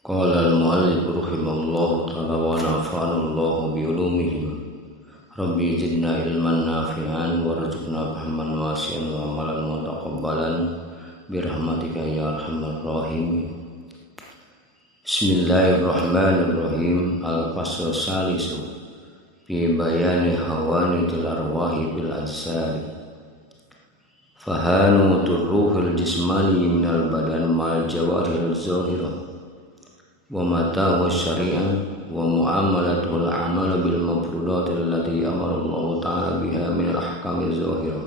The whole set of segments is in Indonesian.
قال المؤلف رحمه الله تعالى ونفعنا الله بعلومهم ربي زدنا علما نافعا وارزقنا فهما واسعا وعملا متقبلا برحمتك يا ارحم الراحمين. Bismillahirrahmanirrahim. Al-fasl salisu fi bayani hawanitil arwahi bil ajsari fahanu turruhil jismani minal badan mal jawaril zahirah wa mata wa syari'ah wa muamalatul amal bil mafrudat allati amara Allah ta'ala biha min al-ahkami zahirah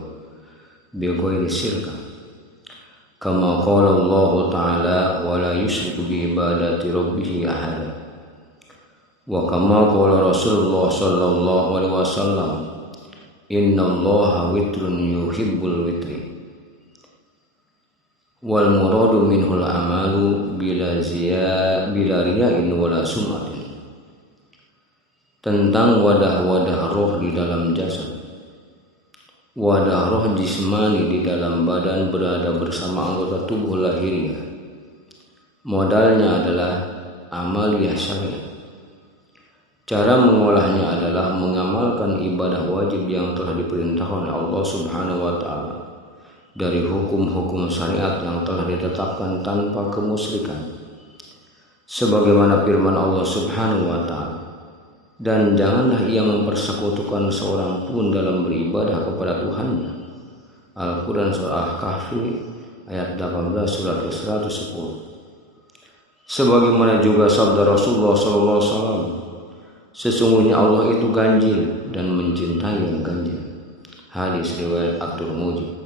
bi ghairi syirka kama qala Allah ta'ala wa la yusyriku bi ibadati rabbih ahada wa kama qala Rasulullah sallallahu alaihi wasallam innallaha witrun yuhibbul witri wal muradu minhul amalu bila riya'in wala sum'atin. Tentang wadah-wadah roh di dalam jasad. Wadah roh jismani di dalam badan berada bersama anggota tubuh lahiriah. Modalnya adalah amaliyah syariah. Cara mengolahnya adalah mengamalkan ibadah wajib yang telah diperintahkan oleh Allah Subhanahu wa ta'ala dari hukum-hukum syariat yang telah ditetapkan tanpa kemusyrikan sebagaimana firman Allah Subhanahu wa ta'ala, dan janganlah ia mempersekutukan seorang pun dalam beribadah kepada Tuhannya. Al-Quran surah Al-Kahfi ayat 18 surat 110. Sebagaimana juga sabda Rasulullah SAW, sesungguhnya Allah itu ganjil dan mencintai yang ganjil. Hadis riwayat At-Tirmidzi.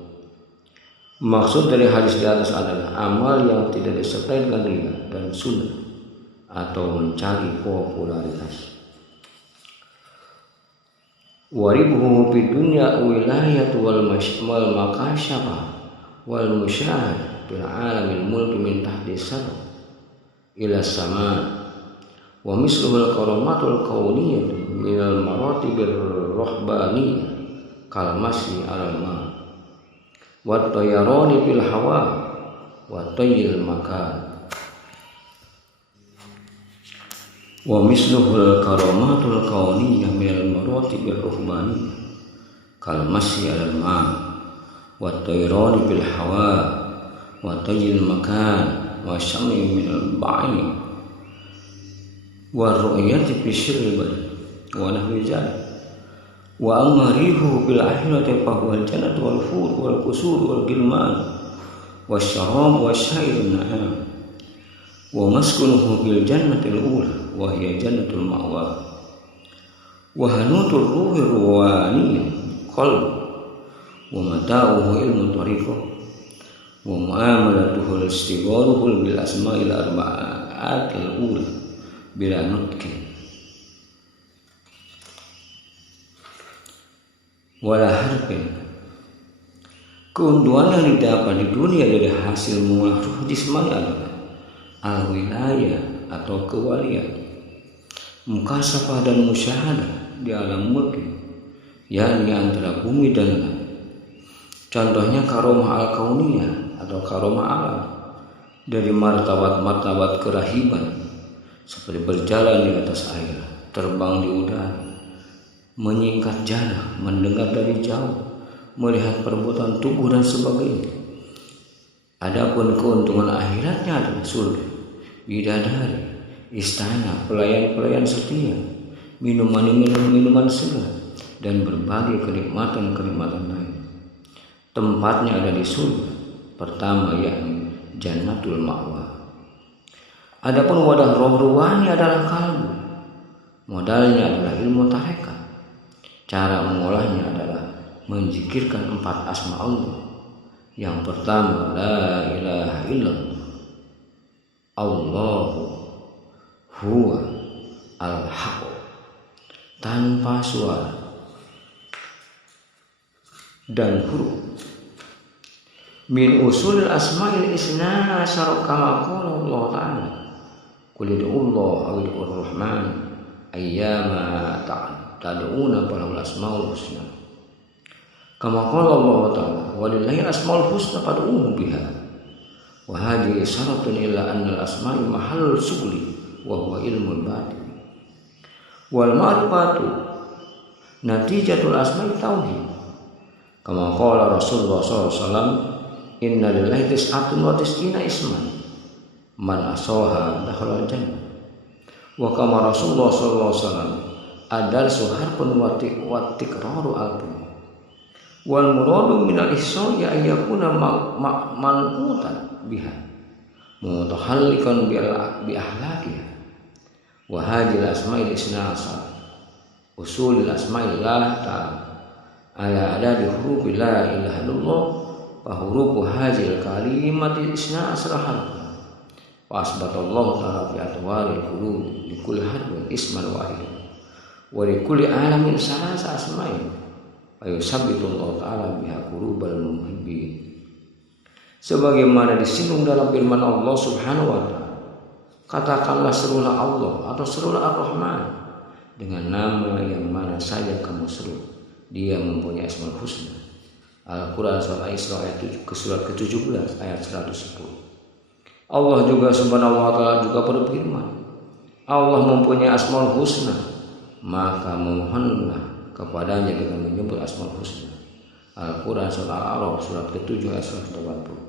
Maksud dari hadis di atas adalah amal yang tidak disertai dengan riya dan sunnah atau mencari popularitas. Waribuhu fi dunya wilayatu wal makasyafa wal musyahad bil alamil mulki min tahdi sama ila sama wa misluhul karamatul kauniyah minal maratibir rahbaniyah kal masyi alal ma wa tayyarani fil hawa wa tayyil makan wa misluhul karamatul kauniyah minal maratibir rahbaniyah kal masyi alal ma wa tayyarani fil hawa wa tayyil makan wa syami minal ba'i wa ru'yati fi sirri wa nahwi dzalik. Wa amarihu bil akhirati fa huwa al-jannatu wal fur wal qusur wal gilman wasyarab wasyairun na'am wa maskunuhu bil jannatil ula wa hiya jannatul ma'wa wa hanutur ruhi ruwani qalb wa mata'uhu ilmu tariqah wa muamalatuhu al-istigharuhu bil asma'il arba'atil ula bila nutkin wala harfin. Keuntungan yang didapat di dunia dari hasil mengolah ruh jismani adalah al-wilayah atau kewalian, mukasafah dan musyahadah di alam mulki, yakni antara bumi dan langit. Contohnya karomah al-kauniyah atau karomah alam dari martabat-martabat kerahiban seperti berjalan di atas air, terbang di udara, menyingkat jarak, mendengar dari jauh, melihat perbuatan tubuh dan sebagainya. Adapun keuntungan akhiratnya adalah surga, bidadari, istana, pelayan-pelayan setia, minuman segar, dan berbagai kenikmatan-kenikmatan lain. Tempatnya ada di surga. Pertama yakni jannatul ma'wa. Adapun wadah roh ruwani adalah kalbu. Modalnya adalah ilmu tarekat. Cara mengolahnya adalah menzikirkan 4 asma Allah. Yang pertama, la ilaha illallah, Allahu huwa al-haq, tanpa suara dan huruf. Min usul asma'il isna asyara kama qala Allah ta'ala, qul ud'ullaha aw ud'ur rahman ayyama tad'una falahul asmaul husna. Kama qala Allah ta'ala walillahi asmaul husna fad'uhu biha Wa hadhihi syaratun illa anna al-asma'i mahallul sugli wa huwa ilmul batin. Wal ma'rifatu natijatul asma'i tauhid. Kama qala Rasulullah sallallahu alaihi wasallam, inna lillahi tis'atun wa tis'ina isman man asaha dakhala jannah. Wa kama Rasulullah sallallahu alaihi wasallam adal suharpun wa tikraru albun. Wal muradu minal ihsa'i ayyakuna man'utan biha mutahallikan bi ahlakiha. Wa hadhil asma'il isna asar usulil asma'illah ta'ala ala adadi hurufi la ilaha illallah wa hurufu hadhil kalimati isna asar harfan. Wa asbatallahu ta'ala fi atwaril qulub li kulli harfin isman wahid wa li kulli alamin salasa asma'in wa yusabbitullahu ta'ala biha qulubal muhibbin. Sebagaimana disinggung dalam firman Allah Subhanahu wa ta'ala, katakanlah serulah Allah atau serulah Ar-Rahman dengan nama yang mana saja kamu seru. Dia mempunyai Asmaul Husna. Al-Quran surat Al-Isra ayat surat ke-17 ayat 110. Allah juga Subhanahu wa ta'ala juga berfirman, Allah mempunyai Asmaul Husna, maka mohonlah kepadanya dengan menyebut Asmaul Husna. Al-Quran surat Al-A'raf surat ke-7 ayat 180.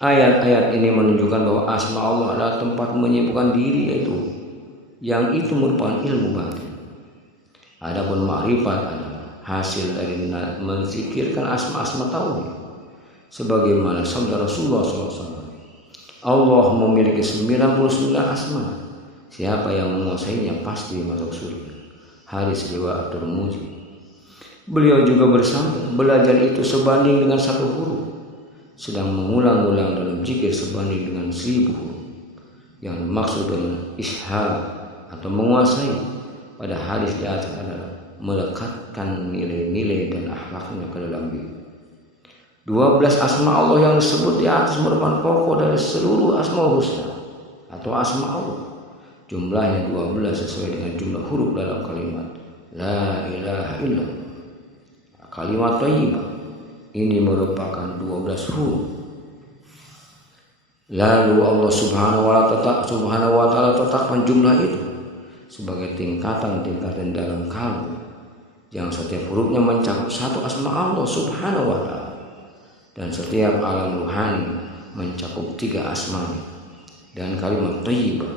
Ayat-ayat ini menunjukkan bahwa asma Allah adalah tempat menyibukkan diri, yaitu yang itu merupakan ilmu batin. Adapun ma'rifat adalah hasil dari menzikirkan asma-asma tauhid. Sebagaimana sabda Rasulullah SAW, Allah memiliki 99 asma. Siapa yang menguasainya pasti masuk surga. Hadis riwayat Tirmidzi. Beliau juga bersabda, belajar itu sebanding dengan 1 huruf, sedang mengulang-ulang dalam zikir sebanding dengan 1000 huruf. Yang dimaksud dengan ishar atau menguasai pada hadis di atas adalah melekatkan nilai-nilai dan akhlaknya ke dalam diri. 12 asma Allah yang disebut di atas merupakan pokok dari seluruh Asmaul Husna atau asma Allah. Jumlahnya 12 sesuai dengan jumlah huruf dalam kalimat La ilaha illallah. Kalimat thayyibah ini merupakan 12 huruf. Lalu Allah Subhanahu wa ta'ala tetapkan jumlah itu sebagai tingkatan-tingkatan dalam kalbu, yang setiap hurufnya mencakup 1 asma Allah Subhanahu wa ta'ala, dan setiap alam ruhani mencakup 3 asma. Dan kalimat thayyibah,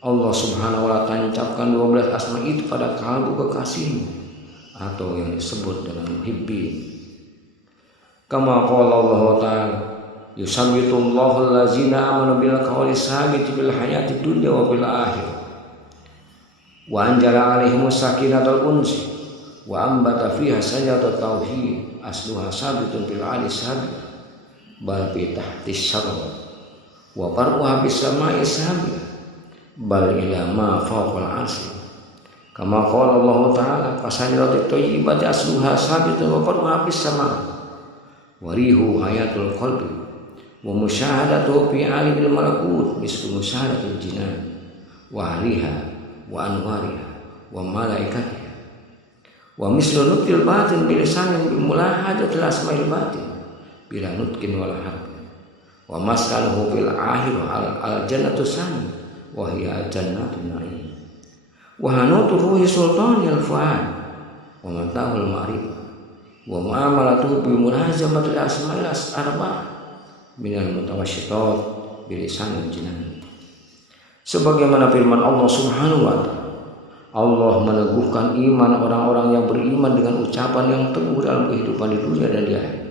Allah Subhanahu wa ta'ala tancapkan 12 asma itu pada kalbu kekasihnya atau yang disebut dengan muhibbin. Kama qala Allah ta'ala, yusabbitullahu allazina amanu bil qawli sabit bil hayati dunya wa bil akhirah wa anjala alaihimus sakinatul unsi wa ambata fiha sajadat tauhid asluha sabitun bil ali sabit bal fi tahtis syarr wa far'uha bis sama'i sabit bal ila ma fawqal asli. Kama qala Allah ta'ala, fasajadatut thayyibati asluha sabitun wa far'uha bis sama'i warihu hayatul qalbi wa musyahadatu fi alimil malakut mislu musyahadatul jinan wa hariha wa anwariha wa malaikatiha wa mislu nutqil batin bilisanin bimulahajatil asmail batin bila nutqin wala harfin wa maskanuhu fil akhir al jannatu sani wa hiya jannatun na'im wa hanutu ruhi sultanil fuad wa mantahul ma'rifah wa mu'amalatuhu bi munazamatil asma'il arba'ah minal mutawasyitat bilisanil jinan. Sebagaimana firman Allah Subhanahu wa ta'ala, Allah meneguhkan iman orang-orang yang beriman dengan ucapan yang teguh dalam kehidupan di dunia dan di akhirat.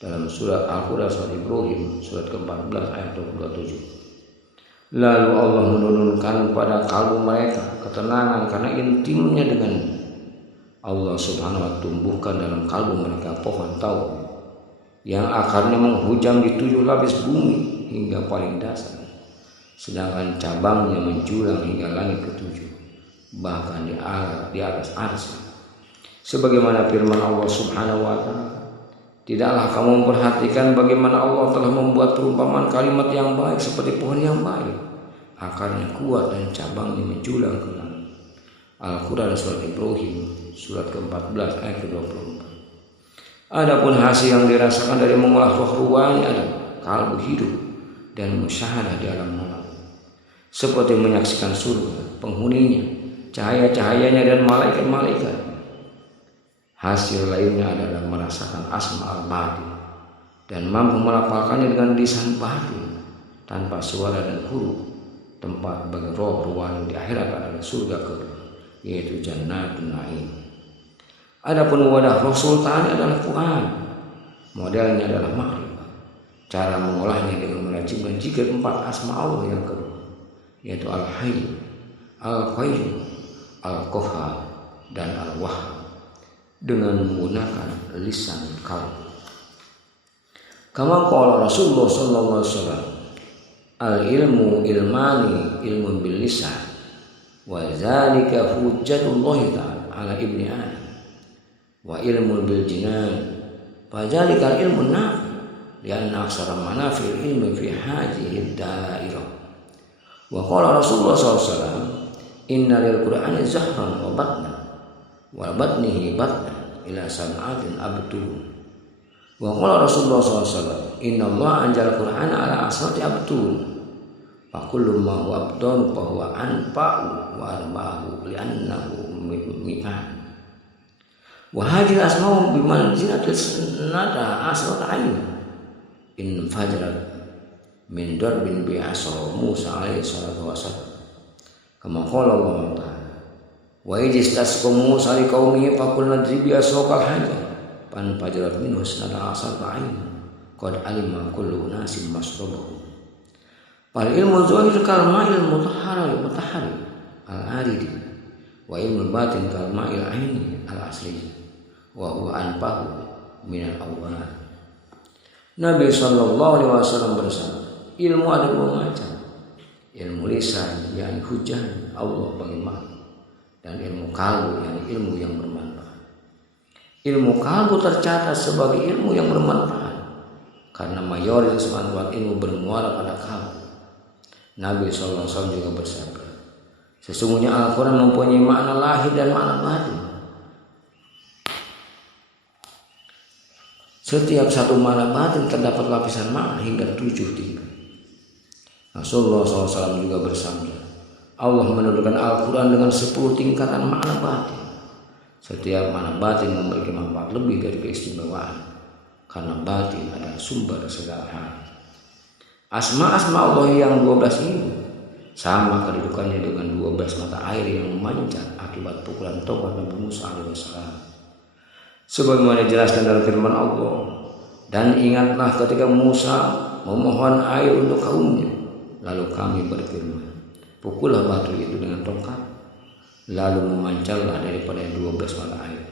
Dalam surat Al-Quran surat Ibrahim surat ke-14 ayat 27. Lalu Allah menurunkan pada kalbu mereka ketenangan karena intimnya dengan Allah Subhanahu wa ta'ala tumbuhkan dalam kalbu mereka pohon tauhid yang akarnya menghujam di 7 lapis bumi hingga paling dasar, sedangkan cabangnya menjulang hingga langit ke-7, bahkan di atas arsy. Sebagaimana firman Allah Subhanahu wa ta'ala, tidaklah kamu memperhatikan bagaimana Allah telah membuat perumpamaan kalimat yang baik seperti pohon yang baik, akarnya kuat dan cabangnya menjulang ke langit. Al-Quran surat Ibrahim surat ke-14 ayat ke-24. Adapun hasil yang dirasakan dari mengolah roh ruwani adalah kalbu hidup dan musyahadah di alam malam, seperti menyaksikan surga, penghuninya, cahaya-cahayanya dan malaikat-malaikat. Hasil lainnya adalah merasakan asma al-batin dan mampu melafalkannya dengan lisan batin tanpa suara dan huruf. Tempat bagi roh ruwani di akhirat adalah surga kedua, yaitu Jannatun Na'im. Adapun wadah roh sultan adalah Quran. Modelnya adalah makrifat. Cara mengolahnya dengan melazimkan zikir 4 asma Allah yang kedua, yaitu Al-Hayy, Al-Qayyum, Al-Qahhar, dan Al-Wahhab, dengan menggunakan lisan kalbu. Kama qala Rasulullah sallallahu alaihi wasallam, al-ilmu ilmani ilmun bil lisan wa dzalika hujjatullah ta'ala ala ibni adam wa ilmu bil jinan fa dzalika ilmun nafi lianna aksara manafil ilmi fi hadhihi dairah. Wa qala Rasulullah sallallahu alaihi wasallam, inna lil qur'ani zahran wa batnan wa batnihi batnan ila sab'atin abtun. Wa qala Rasulullah sallallahu alaihi wasallam, inna Allah anjala qur'ana ala asrati abtun fa kullu ma huwa abdun fa huwa anfa'u wa arba'u li'annahu mi'an. Wa hadhihi asma'u bi manzilati sanada asrat ayn in fajrat min darbin bi asra Musa alaihi salatu wasallam, kama qala Allah ta'ala, wa ijtasqa Musa liqaumihi fa qulna dribi asraqal hajar pan fajrat minhu sanada asrat ayn qad alima kullu nasin masrabahu. Fal ilmu zahir kal ma'il mutahhar al-aridi wa ilmu batin kal ma'il aini al-asli wa huwa anfahu min al-awwal. Nabi sallallahu alaihi wasallam bersabda, ilmu ada 2 macam. Ilmu lisan yakni hujan Allah bagi makhluk, dan ilmu kalbu yakni ilmu yang bermanfaat. Ilmu kalbu tercatat sebagai ilmu yang bermanfaat karena mayoritas manfaat ilmu bermuara pada kalbu. Nabi SAW juga bersabda, sesungguhnya Al-Quran mempunyai makna lahir dan makna batin. Setiap satu makna batin terdapat lapisan makna hingga 7 tingkat. Rasulullah SAW juga bersabda, Allah menurunkan Al-Quran dengan 10 tingkatan makna batin. Setiap makna batin memiliki manfaat lebih dari keistimewaan, karena batin adalah sumber segala hal. Asma-asma Allah yang 12 ini sama kedudukannya dengan 12 mata air yang memancar akibat pukulan tobat Nabi Musa alaihissalam. Sebagaimana dijelaskan dalam firman Allah, dan ingatlah ketika Musa memohon air untuk kaumnya, lalu kami berfirman, pukullah batu itu dengan tongkat, lalu memancarlah daripada 12 mata air.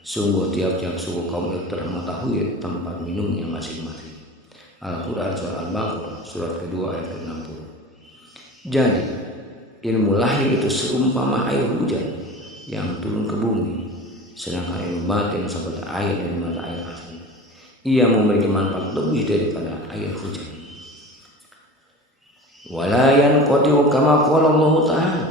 Sungguh tiap-tiap suku kaum itu telah mengetahui tempat minumnya masing-masing. Al-Quran surah Al-Baqarah surat kedua ayat 60. Jadi ilmu lahir itu seumpama air hujan yang turun ke bumi, sedangkan ilmu batin seperti air dari mata air asli. Ia memiliki manfaat lebih daripada air hujan. Walayan qati'u kama qala Allah ta'ala,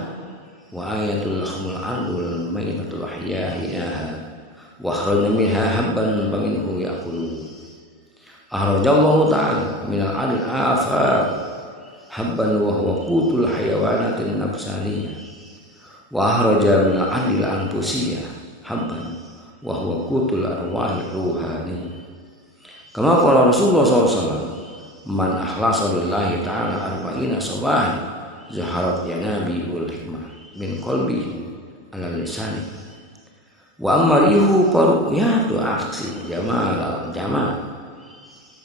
wa ayatul lahmul ardul maitatul ahya'iha wa akhrajna minha habban faminhu ya'kulun. Ahrajallahu ta'ala minal adil afaq habban wa huwa qutul hayawanatin nafsaniyah wa ahraja minal adil anfusiyah habban wa huwa qutul arwahir ruhani. Kama qala Rasulullah SAW, man akhlasa lillahi ta'ala arba'ina sabahan zaharat yanabiul hikmah min qalbi ala lisani wa amarihu faru'yatu aksi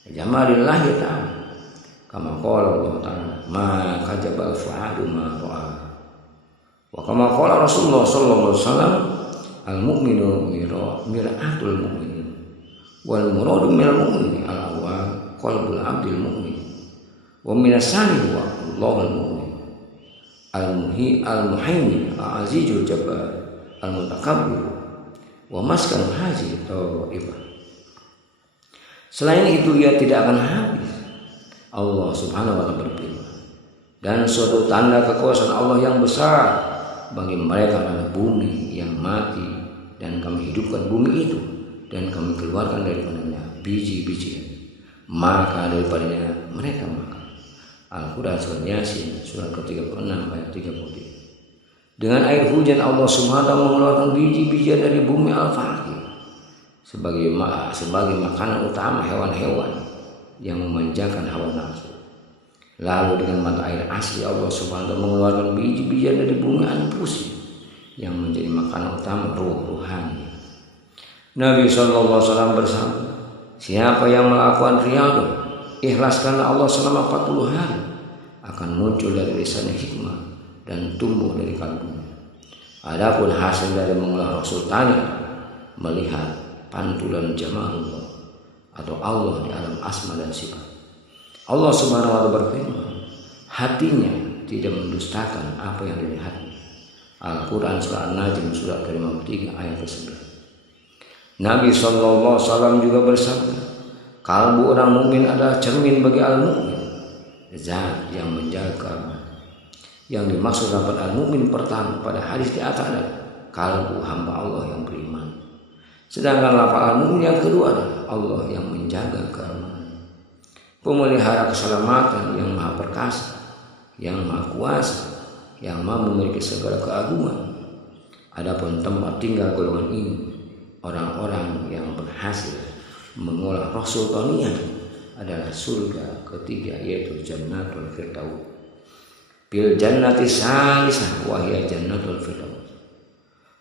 jamalillahi ta'ala, kama qala Allah ta'ala, ma kadzabal fuadu ma ra'a. Wa kama qala Rasulullah sallallahu alaihi wasallam, al mu'minu mir'atul mu'min wal muradu minal mu'min al awwal qalbul abdil mu'min wa minasani wa Allahul mu'min al muhaimin al azizul jabbar al mutakabbir wa maskan haji ta'ifah. Selain itu ia tidak akan habis. Allah subhanahu wa ta'ala berfirman, dan suatu tanda kekuasaan Allah yang besar bagi mereka adalah bumi yang mati, dan kami hidupkan bumi itu dan kami keluarkan daripadanya biji-bijian, maka daripadanya mereka makan. Al-Quran surat Yasin surat ke-36 ayat 33. Dengan air hujan Allah Subhanahu wa ta'ala mengeluarkan biji-bijian dari bumi al-faqih sebagai makanan utama hewan-hewan yang memanjakan hawa nafsu. Lalu dengan mata air asli Allah Subhanahu wa ta'ala mengeluarkan biji-bijian dari bumi anfusi yang menjadi makanan utama ruh ruhani. Nabi SAW bersabda, siapa yang melakukan riyadhah ikhlas karena Allah selama 40 hari akan muncul dari lisannya hikmah dan tumbuh dari kalbunya. Adapun hasil dari mengolah Rasul tanya melihat pantulan jamalullah atau Allah di alam asma dan sifat. Allah Subhanahu wa ta'ala berfirman, hatinya tidak mendustakan apa yang dilihatnya. Al-Quran surah An-Najm surat ke-53 ayat ke-11. Nabi SAW juga bersabda, kalbu orang mukmin adalah cermin bagi al-mukmin, zat yang menjaga kalbu. Yang dimaksud dapat al-mukmin pertama pada hadis di atas adalah kalbu hamba Allah yang beriman. Sedangkan lafaz al-mukmin yang kedua adalah Allah yang menjaga keamanan, pemelihara keselamatan yang maha perkasa, yang maha kuasa, yang maha memiliki segala keagungan. Adapun tempat tinggal golongan ini orang-orang yang berhasil mengolah roh sultaniyah adalah surga ketiga, yaitu Jannatul Firdaus. Bil jannati salisah wa hiya Jannatul Firdaus.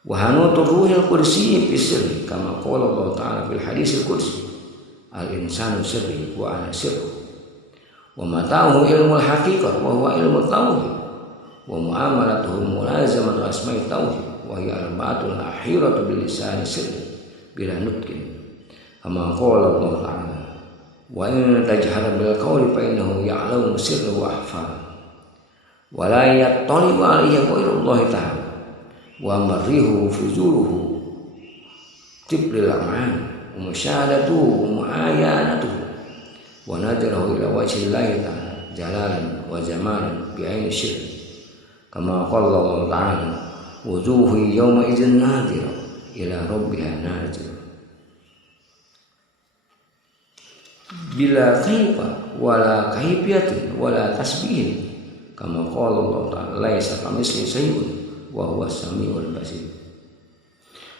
Wa hanutu ruhil kursi fi sirri kama qala Allah ta'ala fil hadisil qudsi al insanu sirri wa ana sirru wa mata'uhu ilmul haqiqah wa huwa ilmut tauhid wa muamalatuhu mulazamatu asma'i tauhid wa hiya al-ma'atul akhiratu bil lisani sirri bila nutkin kama qala Allah ta'ala wa in tajhara bil qawli fa innahu ya'lamu sirra wa akhfa wa la yattali'u 'alayhi ghairullahi ta'ala wa marihu fuzuruhu tibril aman wa musyahadatuhu wa mu'ayanatuhu wa nadirahu ila wajhillahi ta'ala jalalan wa jamalan bi'aini syirk kama qala Allah ta'ala wujuhu yawma idzin nadira ila rabbiha nadira bila kaifa wala kaifiyatin wala tasbihin kama qala Allah ta'ala laisa kamitslihi syai'un wa huwas samiul basir.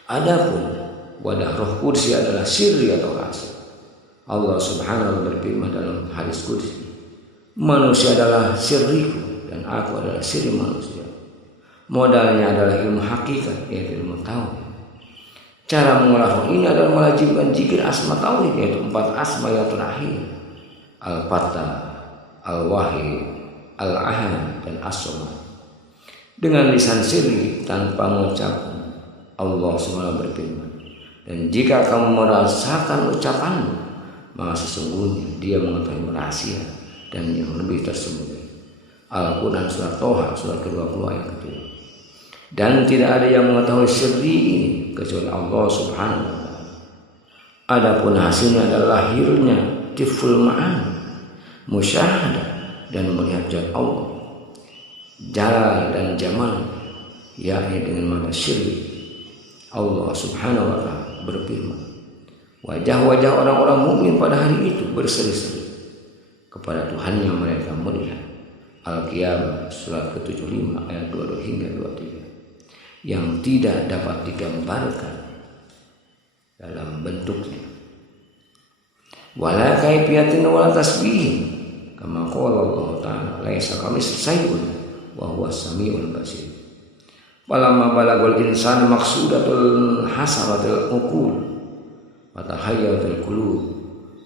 Adapun wadah roh kursi adalah sirri atau rahasia. Allah Subhanahu wa ta'ala berfirman dalam hadis qudsi, manusia adalah sirriku dan aku adalah sirri manusia. Modalnya adalah ilmu hakikat, yaitu ilmu tauhid. Cara mengolah roh ini adalah melazimkan zikir asma tauhid, yaitu 4 asma yang terakhir, Al-Fatah, Al-Wahid, Al-Ahad dan As-Samad. Dengan lisan sirri tanpa mengucapkan, Allah SWT berfirman, dan jika kamu merasakan ucapanmu, maka sesungguhnya dia mengetahui rahasia dan yang lebih tersembunyi. Al-Quran surat Toha surat ke-20 ayat ke-2. Dan tidak ada yang mengetahui sirri ini kecuali Allah Subhanahu wa ta'ala. Adapun hasilnya adalah lahirnya tiful ma'an, musyahadah dan melihat zat Allah, jalal dan jamal, yakni dengan mata sirri. Allah Subhanahu wa ta'ala berfirman, wajah-wajah orang-orang mukmin pada hari itu berseri-seri kepada Tuhannya mereka melihat. Al-Qiyamah surat ke-75 ayat 22 hingga 23, yang tidak dapat digambarkan dalam bentuknya. Wala kaifiyatin wala tasbihin kama qala Allah ta'ala laisa kamitslihi syai'un wa huwas samiul basir. Falamma balagul insanu maqsudatul hasaratul uqul wa tahayyatul qulub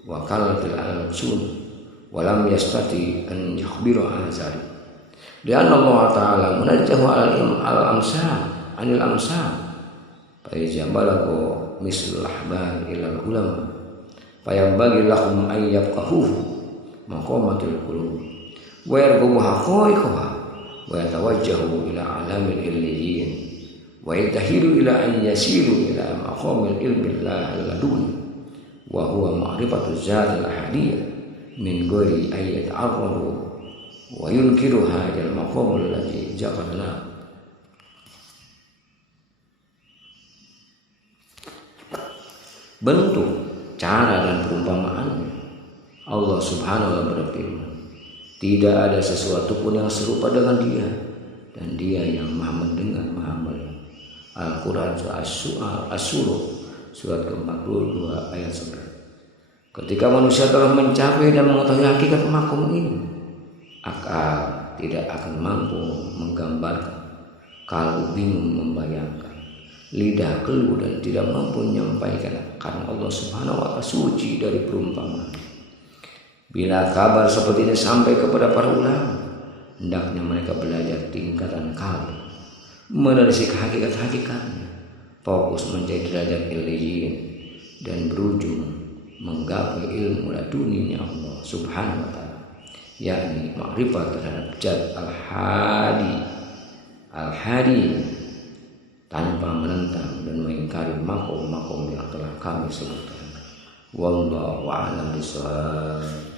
wa qalatil alsun wa lam yastati an yakhbiru an zalik. Lianna Allah ta'ala munajjahu al-amsal anil amsal fa iza balagu misl ahbar ila ulama fa yanbaghi lahum an yafqahuhu maqamatul qulub wa yarghabu haqaiqaha wa yatawajjahu ila alamil illiyin wa yatahiru ila an yasiru ila maqamil ilmi ladun wa huwa ma'rifatu zat al-ahadiyah min ghairi ay yata'arradu wa yunkiru hadzal maqam alladhi ja'alna. Bentuk, cara dan perumpamaannya Allah subhanahu wa ta'ala berfirman, tidak ada sesuatu pun yang serupa dengan dia, dan dia yang maha mendengar, maha melihat. Al-Quran As-Surah surat ke-42 ayat 9. Ketika manusia telah mencapai dan mengetahui hakikat makom ini, akal tidak akan mampu menggambarkan, kalbu bingung membayangkan, lidah keluh dan tidak mampu menyampaikan, karena Allah subhanahu wa ta'ala suci dari perumpamaan. Bila kabar seperti ini sampai kepada para ulama, hendaknya mereka belajar tingkatan kalbu, menelisik hakikat-hakikatnya, fokus mencari derajat ilmiyin, dan berujung menggapai ilmu laduninya Allah subhanahu wa ta'ala, yakni makrifat terhadap Zat Al-Hadi tanpa menentang dan mengingkari makom-makom yang telah kami sebutkan. Wallahu a'lam bishawab.